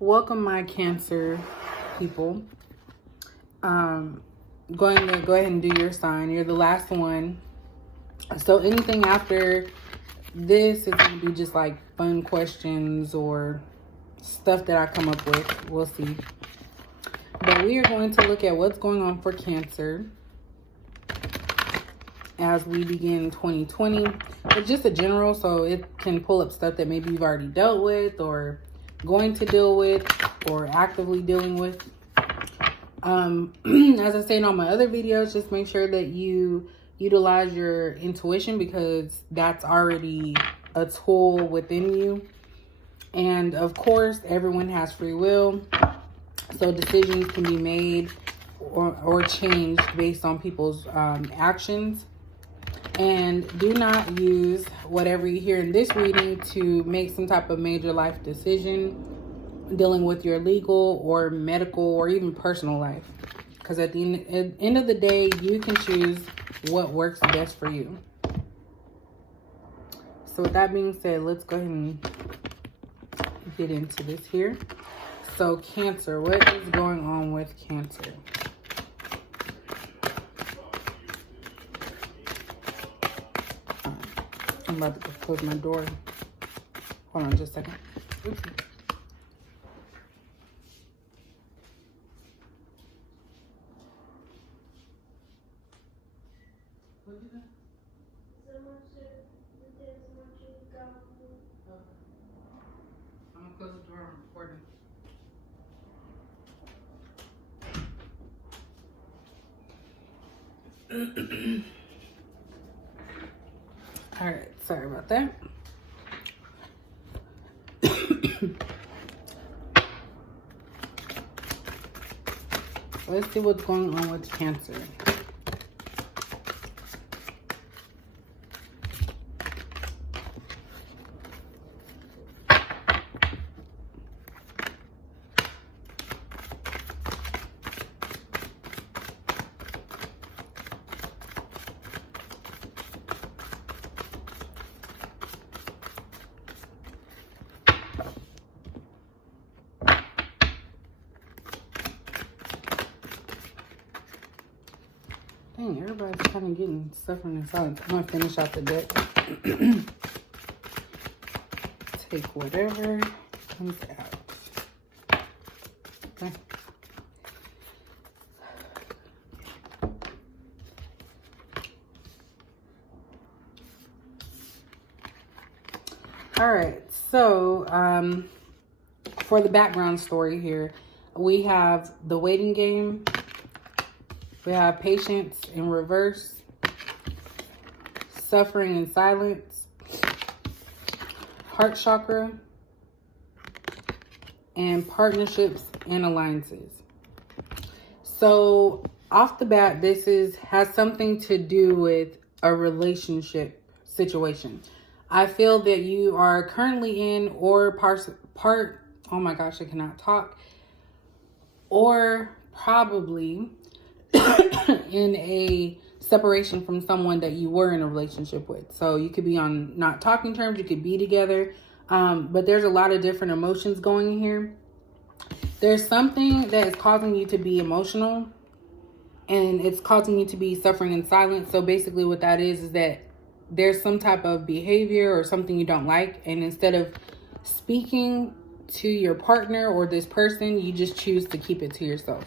Welcome, my Cancer people. Going to go ahead and do your sign. You're the last one. So anything after this is going to be just like fun questions or stuff that I come up with. We'll see. But we are going to look at what's going on for Cancer as we begin 2020. It's just a general, so it can pull up stuff that maybe you've already dealt with or going to deal with or actively dealing with. As I say in all my other videos, just make sure that you utilize your intuition, because that's already a tool within you. And of course, everyone has free will, so decisions can be made or changed based on people's actions. And do not use whatever you hear in this reading to make some type of major life decision dealing with your legal or medical or even personal life. Because at the end of the day, you can choose what works best for you. So with that being said, let's go ahead and get into this here. So Cancer, what is going on with Cancer? I'm about to close my door. Hold on just a second. Oops. I'm gonna close the door. I'm recording. All right, sorry about that. Let's see what's going on with Cancer. Dang, everybody's kind of getting stuff from the side. I'm gonna finish out the deck. Take whatever comes out. Okay. All right, so for the background story here, we have the waiting game. We have patience in reverse, suffering in silence, heart chakra, and partnerships and alliances. So off the bat, this has something to do with a relationship situation. I feel that you are currently in or oh my gosh, I cannot talk. Or probably in a separation from someone that you were in a relationship with. So you could be on not talking terms, you could be together, but there's a lot of different emotions going here. There's something that is causing you to be emotional, and it's causing you to be suffering in silence. So basically what that is that there's some type of behavior or something you don't like, and instead of speaking to your partner or this person, you just choose to keep it to yourself.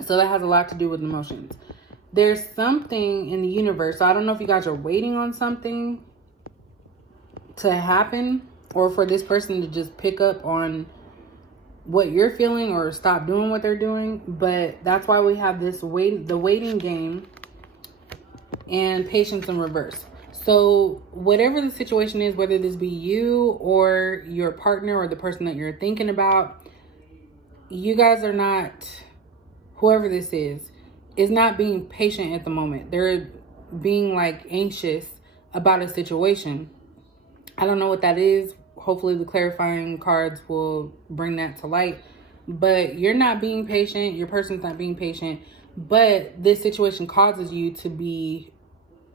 So that has a lot to do with emotions. There's something in the universe. So I don't know if you guys are waiting on something to happen or for this person to just pick up on what you're feeling or stop doing what they're doing. But that's why we have this the waiting game and patience in reverse. So whatever the situation is, whether this be you or your partner or the person that you're thinking about, you guys are not, whoever this is not being patient at the moment. They're being like anxious about a situation. I don't know what that is. Hopefully the clarifying cards will bring that to light. But you're not being patient. Your person's not being patient. But this situation causes you to be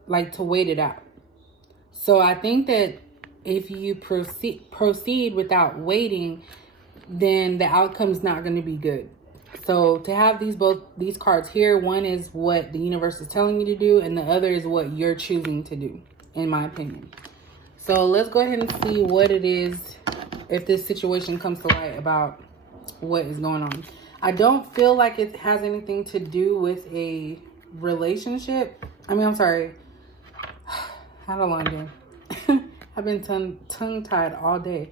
like to wait it out. So I think that if you proceed without waiting, then the outcome's not going to be good. So to have these cards here, one is what the universe is telling you to do, and the other is what you're choosing to do, in my opinion. So let's go ahead and see what it is, if this situation comes to light, about what is going on. I don't feel like it has anything to do with a relationship. I mean, I'm sorry. Had a long day. I've been tongue-tied all day.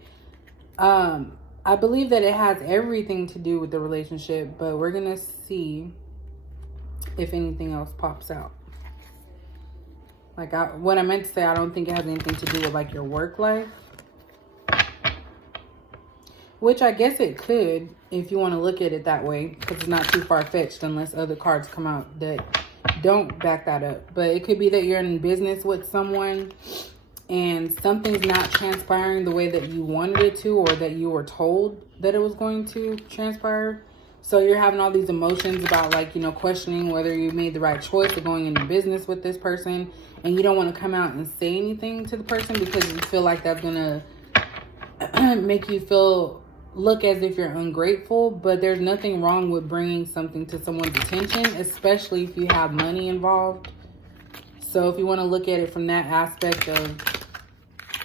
I believe that it has everything to do with the relationship, but we're going to see if anything else pops out. Like, what I meant to say, I don't think it has anything to do with, like, your work life. Which I guess it could, if you want to look at it that way, because it's not too far-fetched unless other cards come out that don't back that up. But it could be that you're in business with someone and something's not transpiring the way that you wanted it to, or that you were told that it was going to transpire. So you're having all these emotions about, like, you know, questioning whether you made the right choice of going into business with this person. And you don't want to come out and say anything to the person because you feel like that's going to make you look as if you're ungrateful. But there's nothing wrong with bringing something to someone's attention, especially if you have money involved. So if you want to look at it from that aspect of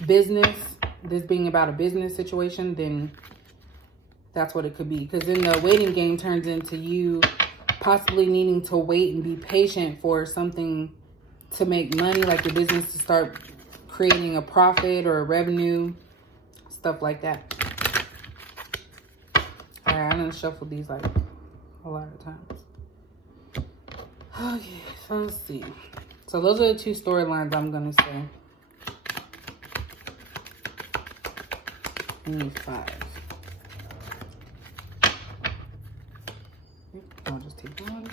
business, this being about a business situation, then that's what it could be. Because then the waiting game turns into you possibly needing to wait and be patient for something to make money, like your business to start creating a profit or a revenue, stuff like that. All right, I'm going to shuffle these like a lot of times. Okay, so let's see. So those are the two storylines I'm going to say. I need 5. I'll just take one.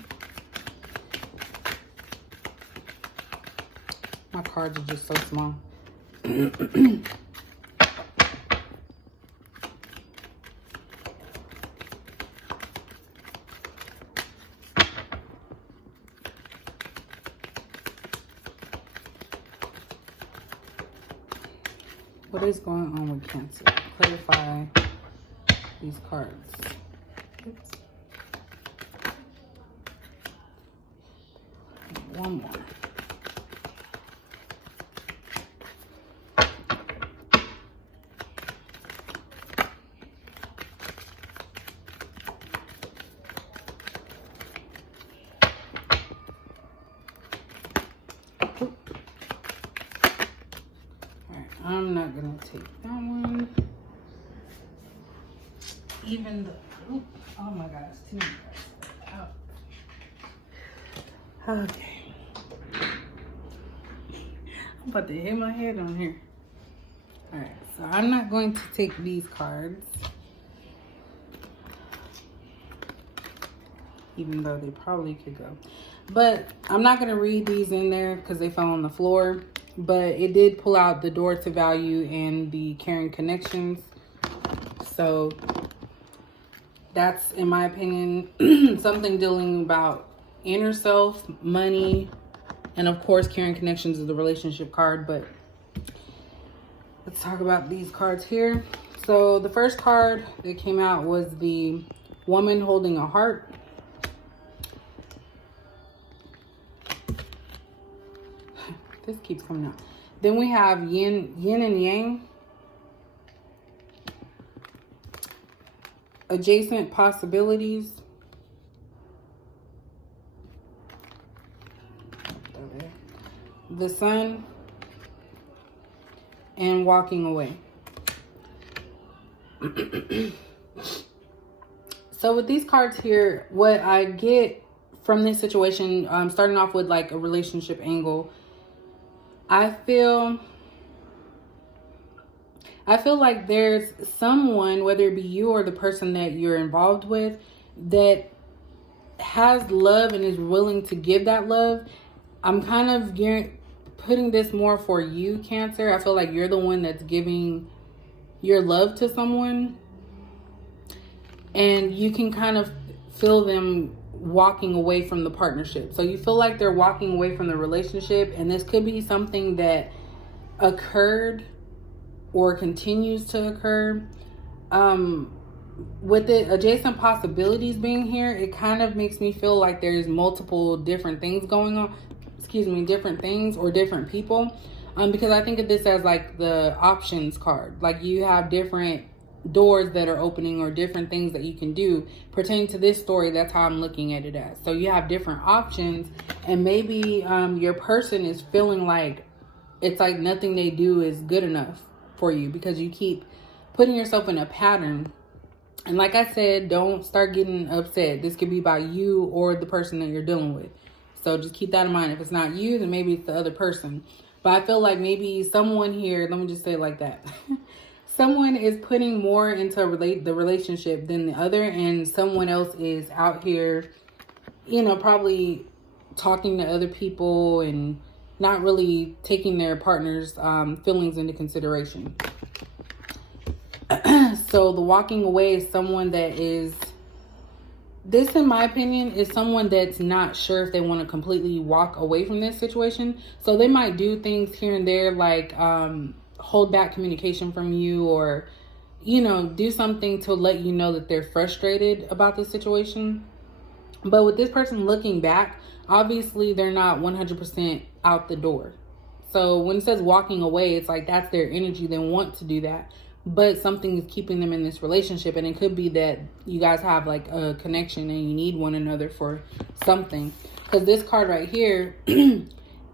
My cards are just so small. What is going on with Cancer? Clarify these cards. Oops. One more. I'm not gonna take that one. Even though, oh my gosh, too many cards. Oh. Okay. I'm about to hit my head on here. Alright, so I'm not going to take these cards. Even though they probably could go. But I'm not gonna read these in there because they fell on the floor. But it did pull out the Door to Value and the Caring Connections. So that's, in my opinion, something dealing about inner self, money, and of course, Caring Connections is the relationship card. But let's talk about these cards here. So the first card that came out was the Woman Holding a Heart. This keeps coming out. Then we have yin and yang. Adjacent possibilities. The Sun. And walking away. So with these cards here, what I get from this situation, starting off with like a relationship angle, I feel like there's someone, whether it be you or the person that you're involved with, that has love and is willing to give that love. I'm kind of putting this more for you, Cancer. I feel like you're the one that's giving your love to someone, and you can kind of feel them walking away from the partnership. So you feel like they're walking away from the relationship, and this could be something that occurred or continues to occur. With the adjacent possibilities being here, it kind of makes me feel like there's multiple different things going on. Different things or different people. Because I think of this as like the options card. Like you have different doors that are opening or different things that you can do pertaining to this story. That's how I'm looking at it as. So you have different options, and maybe your person is feeling like it's like nothing they do is good enough for you because you keep putting yourself in a pattern. And like I said, don't start getting upset. This could be about you or the person that you're dealing with. So just keep that in mind. If it's not you, then maybe it's the other person. But I feel like maybe someone here, let me just say it like that. Someone is putting more into the relationship than the other. And someone else is out here, probably talking to other people and not really taking their partner's feelings into consideration. So the walking away is someone that is, this in my opinion, is someone that's not sure if they want to completely walk away from this situation. So they might do things here and there like hold back communication from you, or, do something to let you know that they're frustrated about the situation. But with this person looking back, obviously they're not 100% out the door. So when it says walking away, it's like that's their energy. They want to do that. But something is keeping them in this relationship. And it could be that you guys have like a connection and you need one another for something. Because this card right here,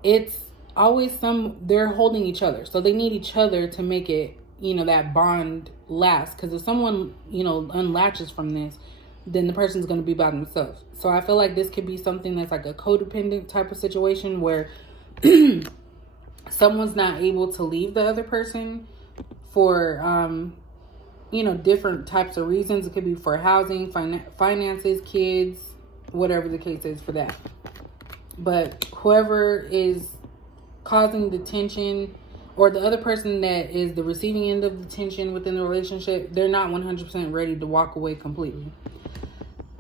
it's always they're holding each other. So they need each other to make it, that bond last. Because if someone, unlatches from this, then the person's going to be by themselves. So I feel like this could be something that's like a codependent type of situation where someone's not able to leave the other person for, different types of reasons. It could be for housing, finances, kids, whatever the case is for that. But whoever is causing the tension, or the other person that is the receiving end of the tension within the relationship, they're not 100% ready to walk away completely.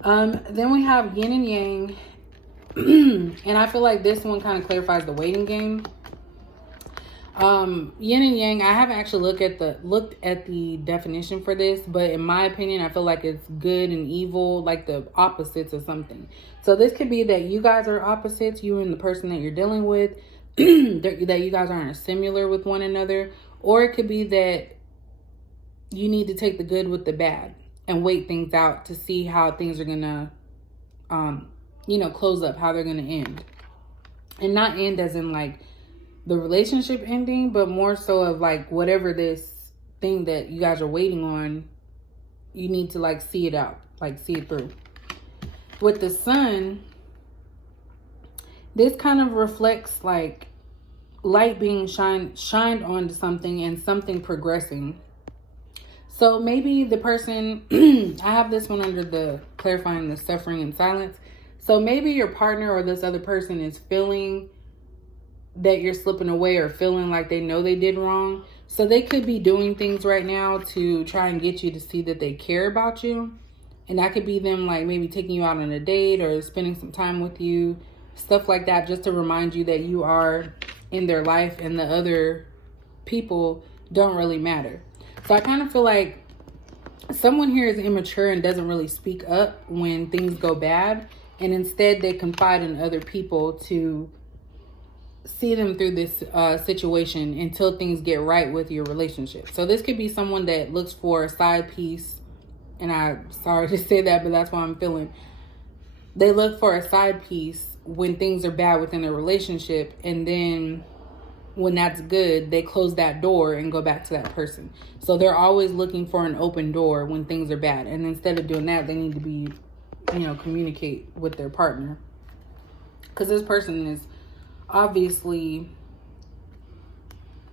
Then we have yin and yang. And I feel like this one kind of clarifies the waiting game. Yin and yang, I haven't actually looked at the definition for this, but in my opinion, I feel like it's good and evil, like the opposites of something. So this could be that you guys are opposites, you and the person that you're dealing with, that you guys aren't similar with one another, or it could be that you need to take the good with the bad and wait things out to see how things are gonna, close up, how they're gonna end. And not end as in like the relationship ending, but more so of like whatever this thing that you guys are waiting on, you need to like see it out, like see it through. With the sun, this kind of reflects like light being shined onto something and something progressing. So maybe the person, I have this one under the clarifying the suffering and silence. So maybe your partner or this other person is feeling that you're slipping away or feeling like they know they did wrong. So they could be doing things right now to try and get you to see that they care about you. And that could be them like maybe taking you out on a date or spending some time with you, stuff like that, just to remind you that you are in their life and the other people don't really matter. So I kind of feel like someone here is immature and doesn't really speak up when things go bad. And instead they confide in other people to see them through this situation until things get right with your relationship. So this could be someone that looks for a side piece. And I'm sorry to say that, but that's what I'm feeling. They look for a side piece when things are bad within their relationship. And then when that's good, they close that door and go back to that person. So they're always looking for an open door when things are bad. And instead of doing that, they need to be, communicate with their partner. Because this person is obviously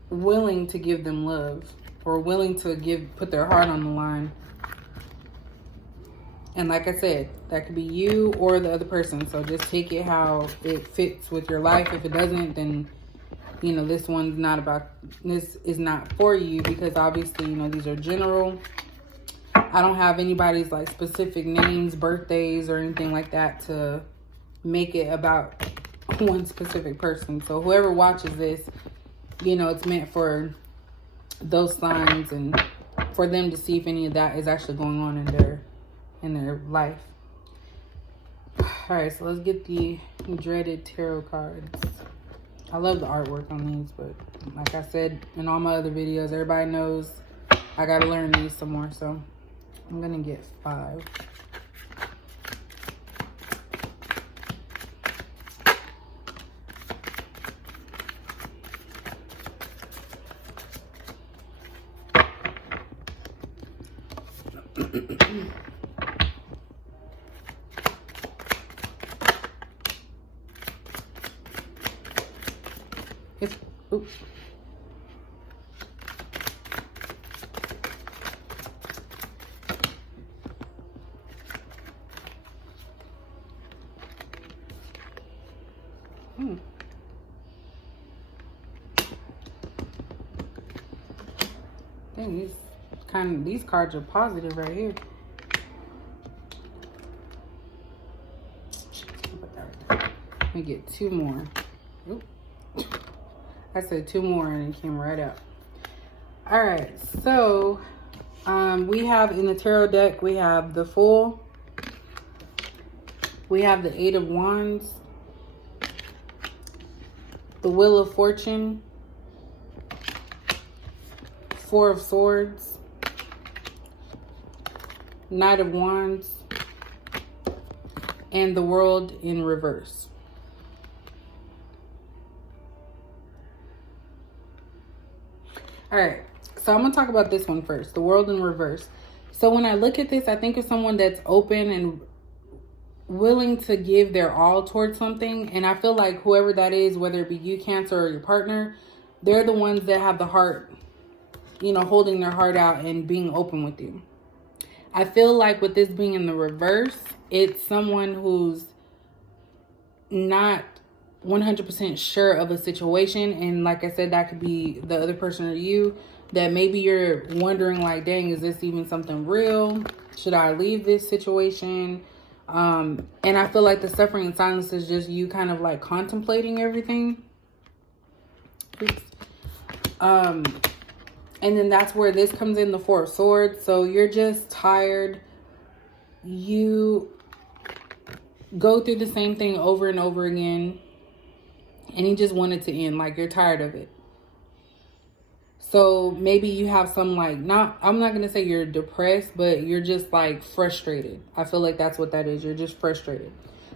willing to give them love, or willing to put their heart on the line. And like I said, that could be you or the other person. So just take it how it fits with your life. If it doesn't, then, this is not for you, because obviously, these are general. I don't have anybody's like specific names, birthdays, or anything like that to make it about one specific person. So whoever watches this, it's meant for those signs and for them to see if any of that is actually going on in their life. All right, so let's get the dreaded tarot cards. I love the artwork on these, but like I said in all my other videos, everybody knows I gotta learn these some more, so I'm gonna get 5. Oops. Dang, these cards are positive right here. Let me get 2 more. Oop. I said 2 more and it came right out. All right, so we have in the tarot deck, we have the Fool, we have the 8 of Wands, the Wheel of Fortune, 4 of Swords, Knight of Wands, and the World in reverse. All right, so I'm gonna talk about this one first, the World in reverse. So when I look at this, I think of someone that's open and willing to give their all towards something. And I feel like whoever that is, whether it be you, Cancer, or your partner, they're the ones that have the heart, you know, holding their heart out and being open with you. I feel like with this being in the reverse, it's someone who's not 100% sure of a situation. And like I said, that could be the other person or you, that maybe you're wondering like, dang, is this even something real? Should I leave this situation? And I feel like the suffering in silence is just you kind of like contemplating everything. Oops. And then that's where this comes in, the 4 of Swords. So you're just tired. You go through the same thing over and over again. And you just want it to end. Like, you're tired of it. So maybe you have some like, I'm not going to say you're depressed, but you're just like frustrated. I feel like that's what that is. You're just frustrated.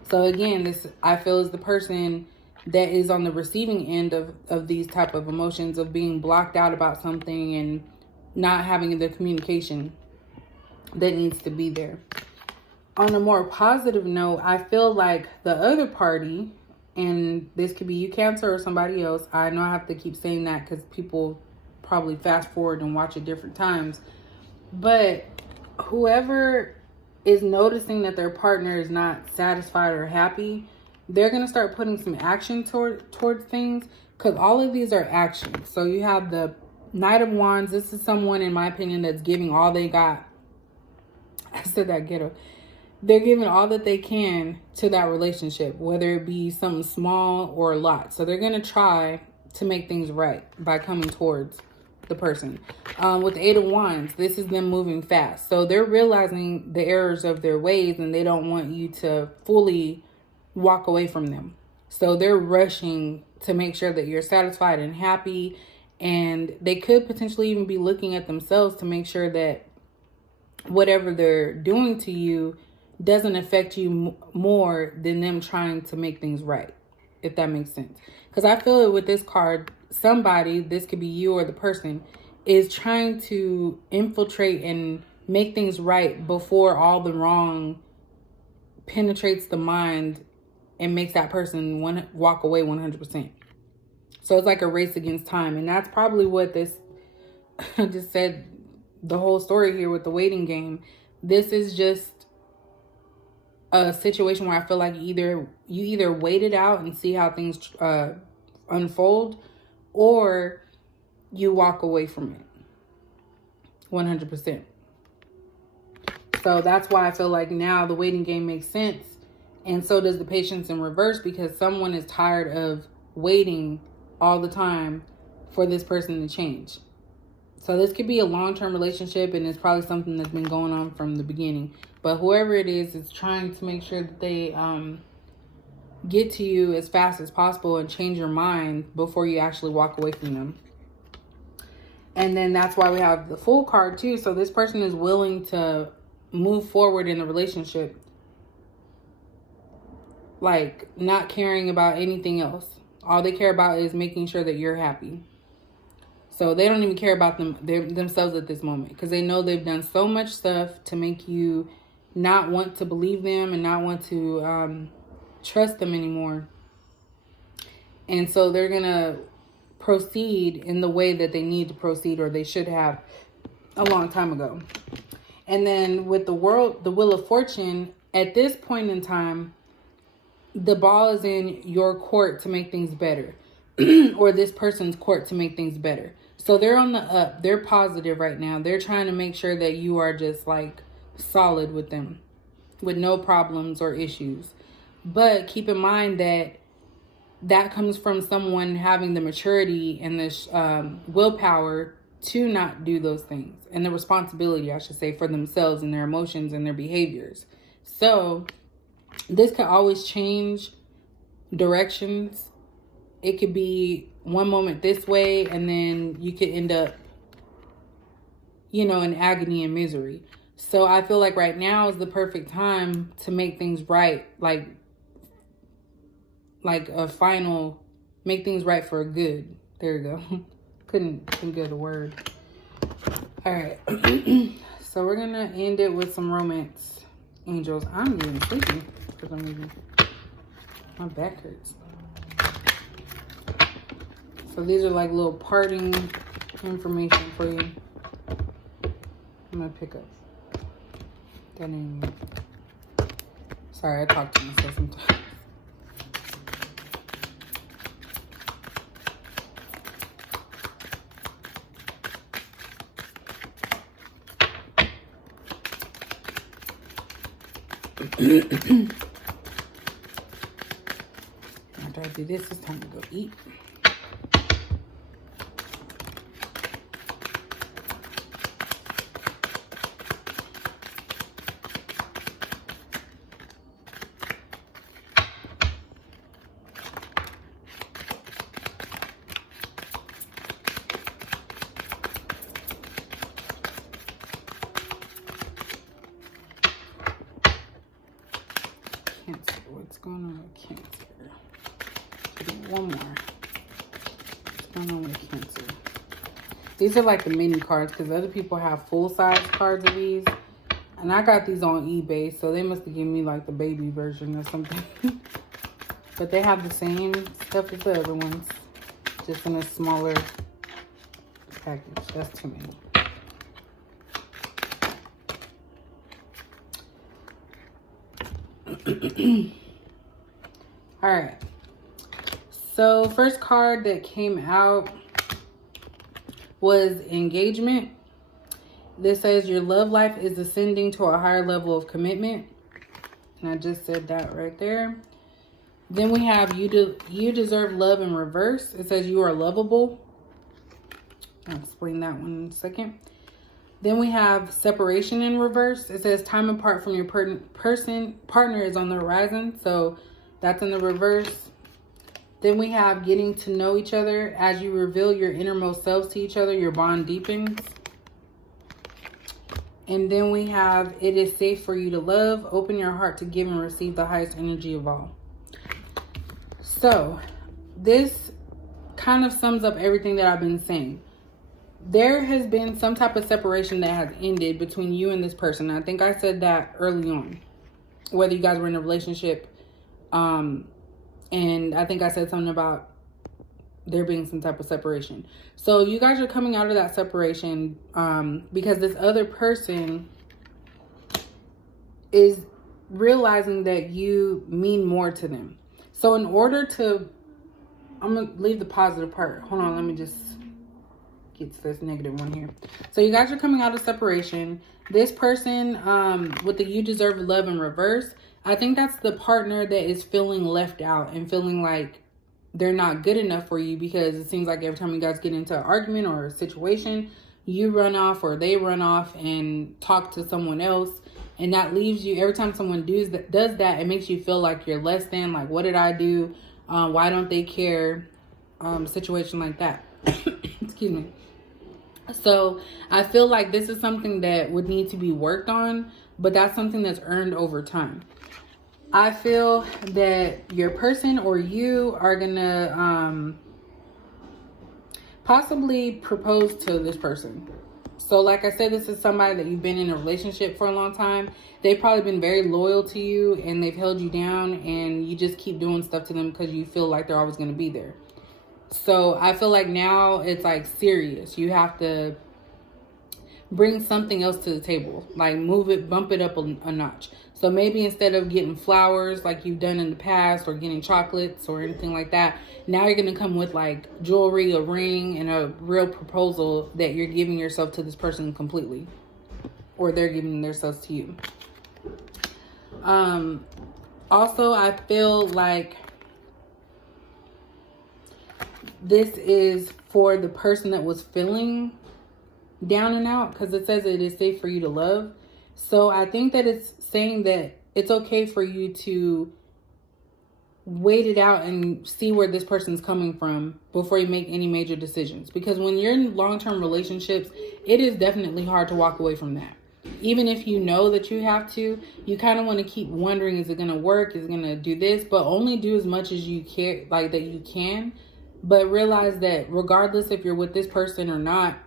So again, this I feel is the person that is on the receiving end of these type of emotions, of being blocked out about something and not having the communication that needs to be there. On a more positive note, I feel like the other party, and this could be you, Cancer, or somebody else. I know I have to keep saying that because people probably fast forward and watch at different times. But whoever is noticing that their partner is not satisfied or happy, they're going to start putting some action towards things, because all of these are actions. So you have the Knight of Wands. This is someone, in my opinion, that's giving all they got. I said that ghetto. They're giving all that they can to that relationship, whether it be something small or a lot. So they're going to try to make things right by coming towards the person. With the 8 of Wands, this is them moving fast. So they're realizing the errors of their ways, and they don't want you to fully walk away from them. So they're rushing to make sure that you're satisfied and happy. And they could potentially even be looking at themselves to make sure that whatever they're doing to you doesn't affect you more than them trying to make things right, if that makes sense. Because I feel it with this card, somebody, this could be you or the person, is trying to infiltrate and make things right before all the wrong penetrates the mind and makes that person walk away 100%. So it's like a race against time. And that's probably what this, I just said the whole story here with the waiting game. This is just a situation where I feel like you either wait it out and see how things unfold, or you walk away from it 100%. So that's why I feel like now the waiting game makes sense. And so does the patience in reverse, because someone is tired of waiting all the time for this person to change. So this could be a long-term relationship, and it's probably something that's been going on from the beginning. But whoever it is trying to make sure that they get to you as fast as possible and change your mind before you actually walk away from them. And then that's why we have the Fool card too. So this person is willing to move forward in the relationship, like not caring about anything else. All they care about is making sure that you're happy. So they don't even care about themselves at this moment, because they know they've done so much stuff to make you not want to believe them and not want to trust them anymore. And so they're going to proceed in the way that they need to proceed, or they should have a long time ago. And then with the Wheel of Fortune, at this point in time, the ball is in your court to make things better, or this person's court to make things better. So they're on the up. They're positive right now. They're trying to make sure that you are just like solid with them, with no problems or issues. But keep in mind that that comes from someone having the maturity and the willpower to not do those things, and the responsibility, I should say, for themselves and their emotions and their behaviors. So this could always change directions. It could be one moment this way, and then you could end up, you know, in agony and misery. So I feel like right now is the perfect time to make things right, like a final, make things right for a good. There you go. Couldn't think of the word. All right. So we're going to end it with some romance angels. I'm getting sleepy for some reason. My back hurts. So these are like little parting information for you. I'm going to pick up that name. Sorry, I talk to myself sometimes. After I do this, it's time to go eat. Cancer. What's going on with Cancer? One more. What's going on with Cancer? These are like the mini cards, because other people have full-size cards of these. And I got these on eBay, so they must have given me like the baby version or something. But they have the same stuff as the other ones, just in a smaller package. That's too many. All right. So first card that came out was Engagement. This says your love life is ascending to a higher level of commitment. And I just said that right there. Then we have you deserve love in reverse. It says you are lovable. I'll explain that one in a second. Then we have Separation in reverse. It says time apart from your partner is on the horizon. So that's in the reverse. Then we have Getting to know each other. As you reveal your innermost selves to each other, your bond deepens. And then we have It is safe for you to love. Open your heart to give and receive the highest energy of all. So this kind of sums up everything that I've been saying. There has been some type of separation that has ended between you and this person. I think I said that early on, whether you guys were in a relationship. And I think I said something about there being some type of separation. So you guys are coming out of that separation because this other person is realizing that you mean more to them. So in order to, I'm going to leave the positive part. Hold on, let me just get to this negative one here. So you guys are coming out of separation. This person with the you deserve love in reverse, I think that's the partner that is feeling left out and feeling like they're not good enough for you, because it seems like every time you guys get into an argument or a situation, you run off or they run off and talk to someone else. And that leaves you, every time someone does that, it makes you feel like you're less than, like, what did I do? Why don't they care? Situation like that. Excuse me. So I feel like this is something that would need to be worked on, but that's something that's earned over time. I feel that your person or you are gonna possibly propose to this person. So like I said, this is somebody that you've been in a relationship for a long time. They've probably been very loyal to you and they've held you down, and you just keep doing stuff to them because you feel like they're always going to be there. So I feel like now it's like serious. You have to bring something else to the table, like move it, bump it up a notch. So maybe instead of getting flowers like you've done in the past, or getting chocolates or anything like that, now you're going to come with like jewelry, a ring, and a real proposal that you're giving yourself to this person completely, or they're giving themselves to you. Also, I feel like this is for the person that was feeling down and out, because it says it is safe for you to love. So I think that it's saying that it's okay for you to wait it out and see where this person's coming from before you make any major decisions. Because when you're in long-term relationships, it is definitely hard to walk away from that. Even if you know that you have to, you kind of want to keep wondering, is it going to work? Is it going to do this? But only do as much as you care, like that you can. But realize that regardless if you're with this person or not,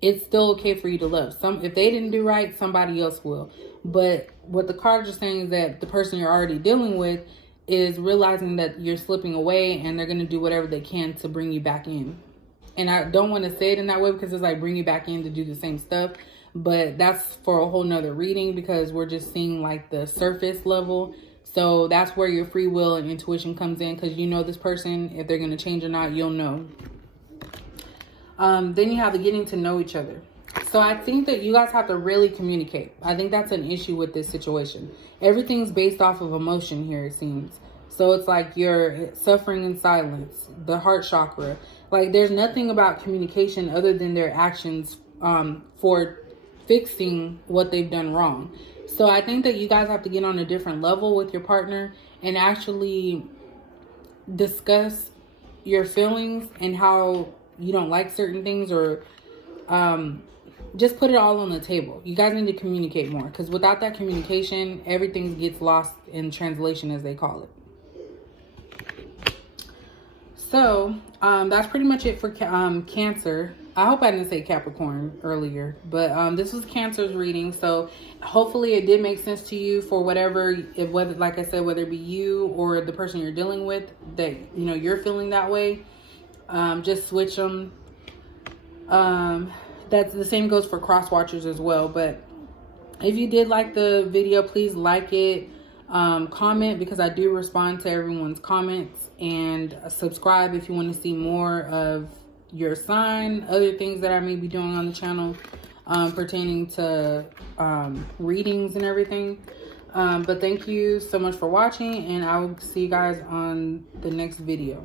it's still okay for you to love. If they didn't do right, somebody else will. But what the cards are saying is that the person you're already dealing with is realizing that you're slipping away, and they're going to do whatever they can to bring you back in. And I don't want to say it in that way because it's like bring you back in to do the same stuff. But that's for a whole nother reading, because we're just seeing like the surface level. So that's where your free will and intuition comes in, because you know this person, if they're going to change or not, you'll know. Then you have the getting to know each other. So I think that you guys have to really communicate. I think that's an issue with this situation. Everything's based off of emotion here, it seems. So it's like you're suffering in silence, the heart chakra. Like there's nothing about communication other than their actions for fixing what they've done wrong. So I think that you guys have to get on a different level with your partner and actually discuss your feelings and how you don't like certain things, or just put it all on the table. You guys need to communicate more, because without that communication, everything gets lost in translation, as they call it. So that's pretty much it for Cancer. I hope I didn't say Capricorn earlier, but this was Cancer's reading. So hopefully it did make sense to you for whatever, whether, like I said, whether it be you or the person you're dealing with, that you know you're feeling that way. Just switch them. That's the same goes for cross watchers as well. But if you did like the video, please like it, comment, because I do respond to everyone's comments, and subscribe if you want to see more of your sign, other things that I may be doing on the channel pertaining to readings and everything. But thank you so much for watching, and I will see you guys on the next video.